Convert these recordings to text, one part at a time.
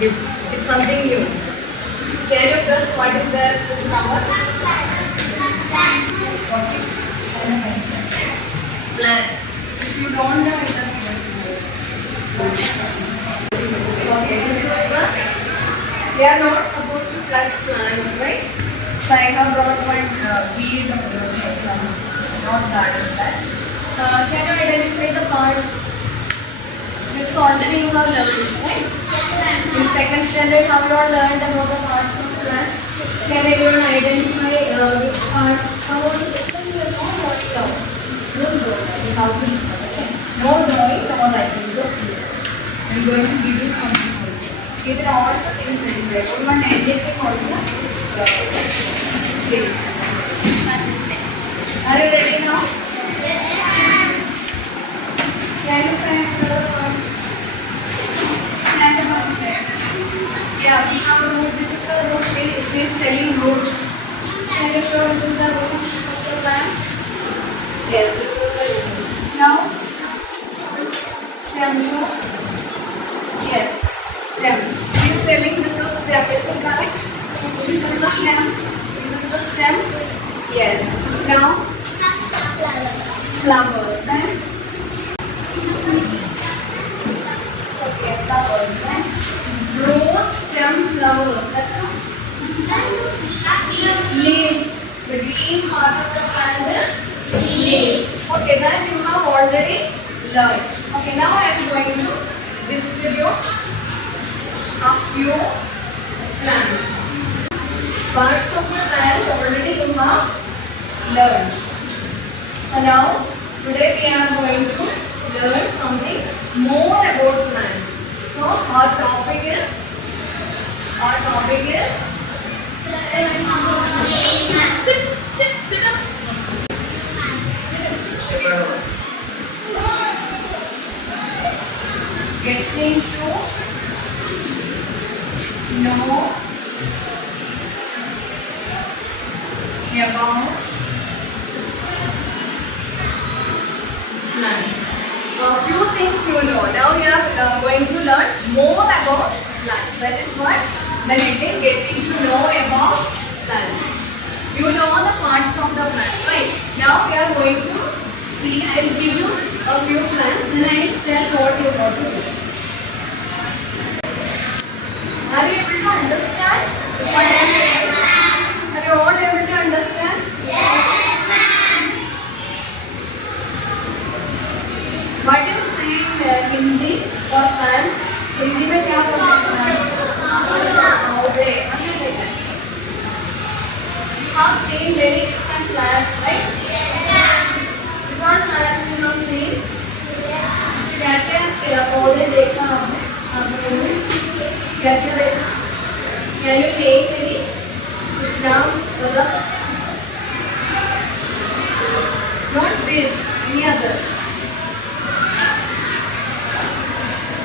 It's something new. Can you guess what is there this flower? Okay. Plant. If you don't know, it okay, this is the. We are not supposed to plant plants, right? So I have brought one weed or some not garden plant. Can you identify the parts? This already you have learned, right? In second standard, how you all learned about the parts of plant? Can anyone identify which parts? How was it? No drawing now. No drawing. You have to listen, okay? No drawing, no writing. Just listen. I'm going to give you something also. Give it all the things inside. Don't want anything on the place. Are you ready now? Can you say the parts? Yeah, we have a root. This is the root. She is telling root. Can you show this is the root of the plant? Yes, this is the root. Now, stem root. Yes, stem. She is telling this is stem. Is it correct? This is the stem. This is the stem. Yes. Now, flowers. Then, okay, flowers. Then, rose stem flowers. That's all. Leaves. The green part of the plant is leaves. Okay, that you have already learned. Okay, now I am going to distribute a few plants. Parts of the plant already you have learned. So now, today we are going to learn something more about plants. So our topic is sit up. Getting to know about plants. A few things you know. Now you are going to learn more about plants. That is what the heading, getting to know about plants. You know the parts of the plant, right? Now we are going to see. I will give you a few plants, then I will tell what you got to do. Are you able to understand? Are you all able to understand? What you say in Hindi for plants? Hindi में क्या बोलते हैं plants? पौधे. You have seen many different plants, right? Which all plants you have seen? क्या पौधे देखा आपने? क्या देखा? Can you name any? कुछ नाम बता सकते? Not this, any other.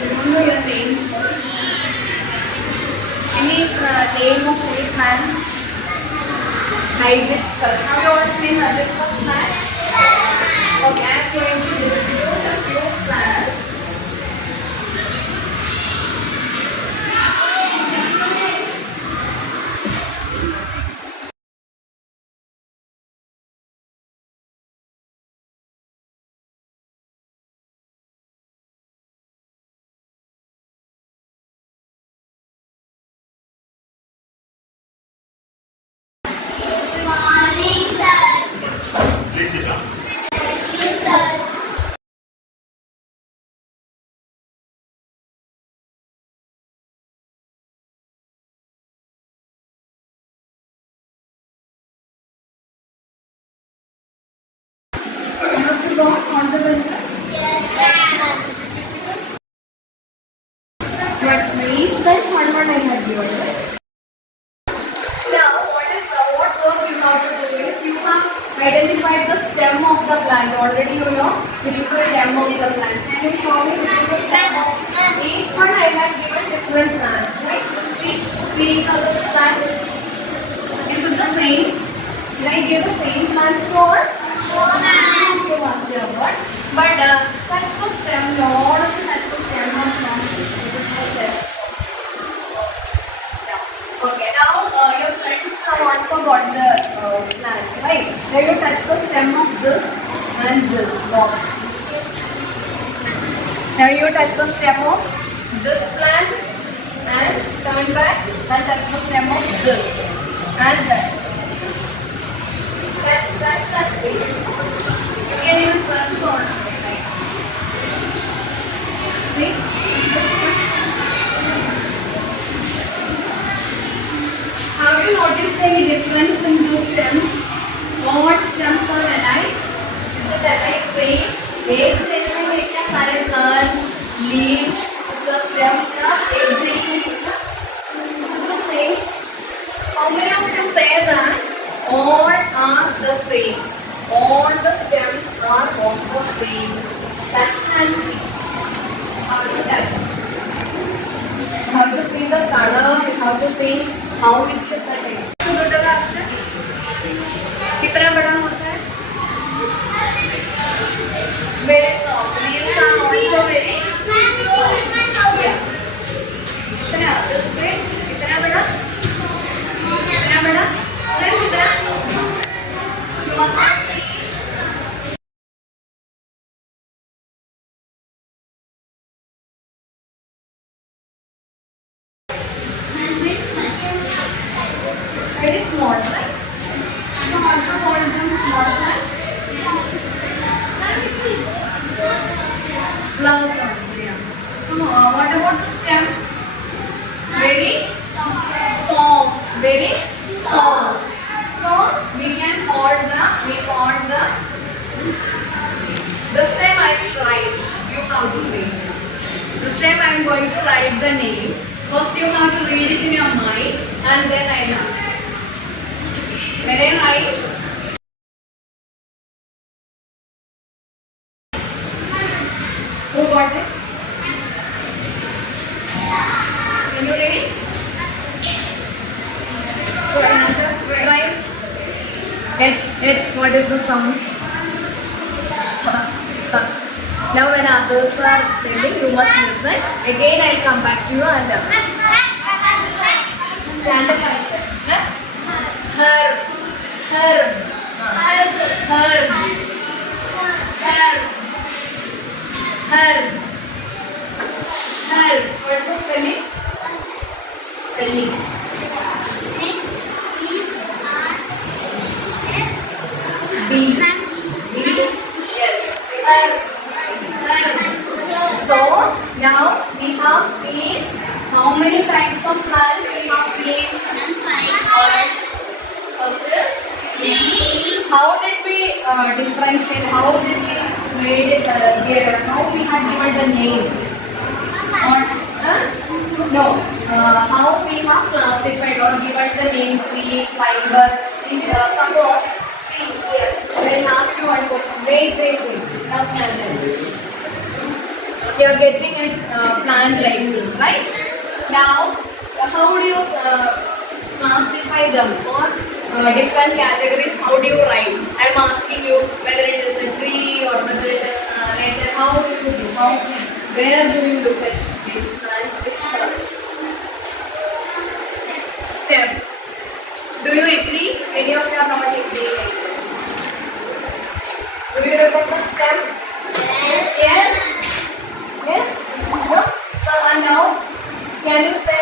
I don't know your names. Any name of any plant? Hibiscus. Have you all seen hibiscus plant? Okay, I am going to distribute a few plants. On the benches? But each bench one I had given. Now, what work you have to do is you have identified the stem of the plant. Already you know which is the stem of the plant. Can you show me which is the stem of each one? I have given different plants, right? See each of those plants. Is it the same? Did I give the same plants for? You must have got. But that's the stem. Lot of it has the stem or something. This is the stem. Now you touch the stem of this and this box. Now you touch the stem of this plant and turn back and touch the stem of this and that. Touch, see. You can even press also. See? Have you noticed any difference in those stems? What stems are alike? Is it alike? Same. एक जैसे हैं क्या सारे plants, leaves, उसका stems का एक जैसे हैं क्या? Is it the same? How many of you say that all are the same? All the stems are of the same. Touch and see. How to touch? You have to see the color. You have to see how it is the taste. कितना बड़ा होता है? Very soft. Leaves are also very soft. Yeah. कितना? This big. कितना बड़ा? कितना बड़ा? Friend कितना? You must see. Very small, right? So how to hold them small plants? Flowers also, yeah. So what about the stem? Very soft, very soft. So we can hold this time I will write. You have to read. This time I am going to write the name. First you have to read it in your mind and then I will ask. When I write, who got it? Can you read it? So another write. H. What is the sound? Now when others are telling, you must listen. Again I will come back to you and stand up and say. Herb. Herbs. What's the spelling? B. Yes. Herbs. So now we have seen how many types of plants we have seen. First is how did we differentiate? How did we made it? How we had given the name? Or no? How we have classified or given the name tree, fiber? Suppose, see here. We'll ask you one question. Wait. Now stand there. You are getting a plant like this, right? Now, how do you classify them or different categories? How do you write? I am asking you whether it is a tree or whether it is letter. How do you do? Where do you look at these plants? Which part? Stem. Do you agree? Many of you are not agreeing. Do you look at the stem? Yes. No? So now, can you say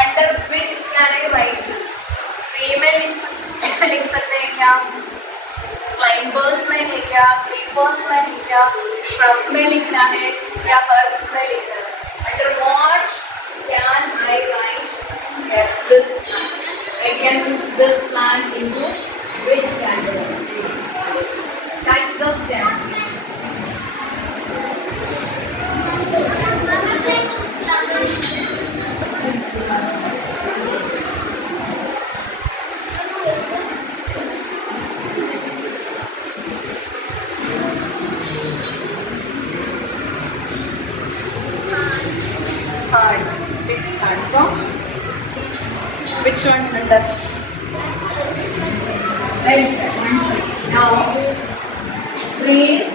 under which can I write this? Tree में लिख सकते हैं क्या? Climbers में है क्या? Creepers में है क्या? Shrub में लिखना है या herbs में लिखना है? Under what can I write this plant? I can put this plant into which category? That's the step. Hard. Little hard. So, which one under? Well, now, trees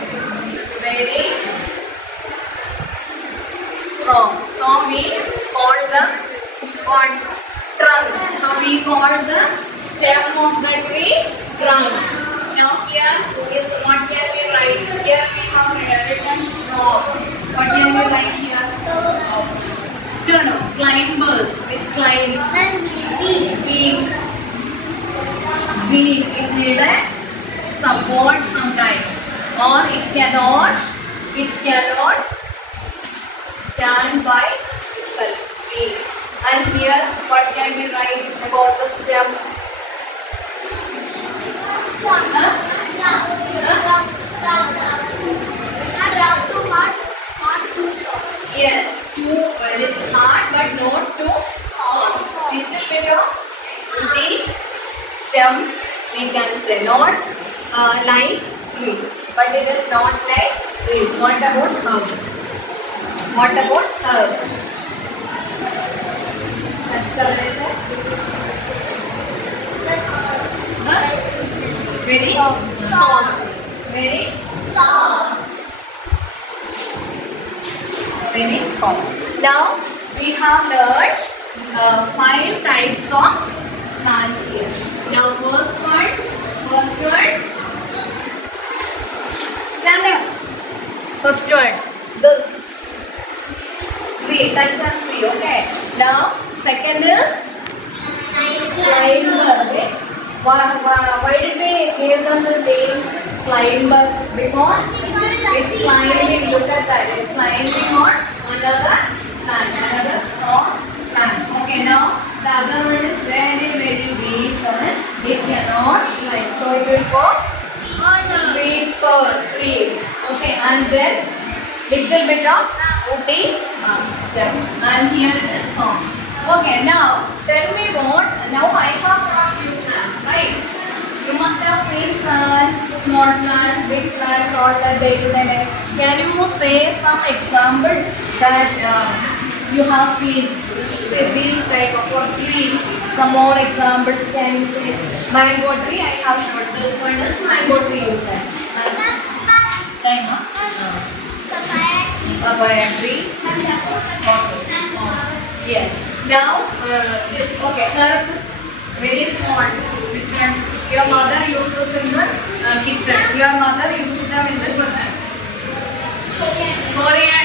very strong. So we call the what? Trunk. So we call the stem of the tree, trunk. Now here is what can we write? Here we have written frog. What can we write here? No. Climbers. It's climb. Beak. It need a support sometimes, or it cannot stand by itself. Beak. And here, what can we write about the stem? Yes, too it's hard but not too soft. Little bit of woody stem we can say, not like trees, but it is not like trees. What about herbs? Let's color is that? Very soft. Very soft. Now we have learned 5 types of plants here. Now first one, stand up. First one, this tree, touch and see. Okay. Now second is climber. Why did we give them the name climber? Because it's climbing. Look at that. It's climbing on another plant, another strong plant. Okay, now the other one is very weak and it cannot climb. So it will go tree. Okay, and then little bit of woody stem. And here it is soft. Okay, now tell me what. Now I have brought you plants, right? You must have seen plants, small plants, big plants, all the day-to-day life. Can you say some example that you have seen? Say these type of trees. Some more examples. Can you say mango tree? I have showed this one is mango tree. You said. Time, huh? Papaya tree. Okay. Yes. Now this. Okay. Herb. Very small. Which one? Your mother uses in the kitchen. Your mother uses them in the kitchen. Coriander.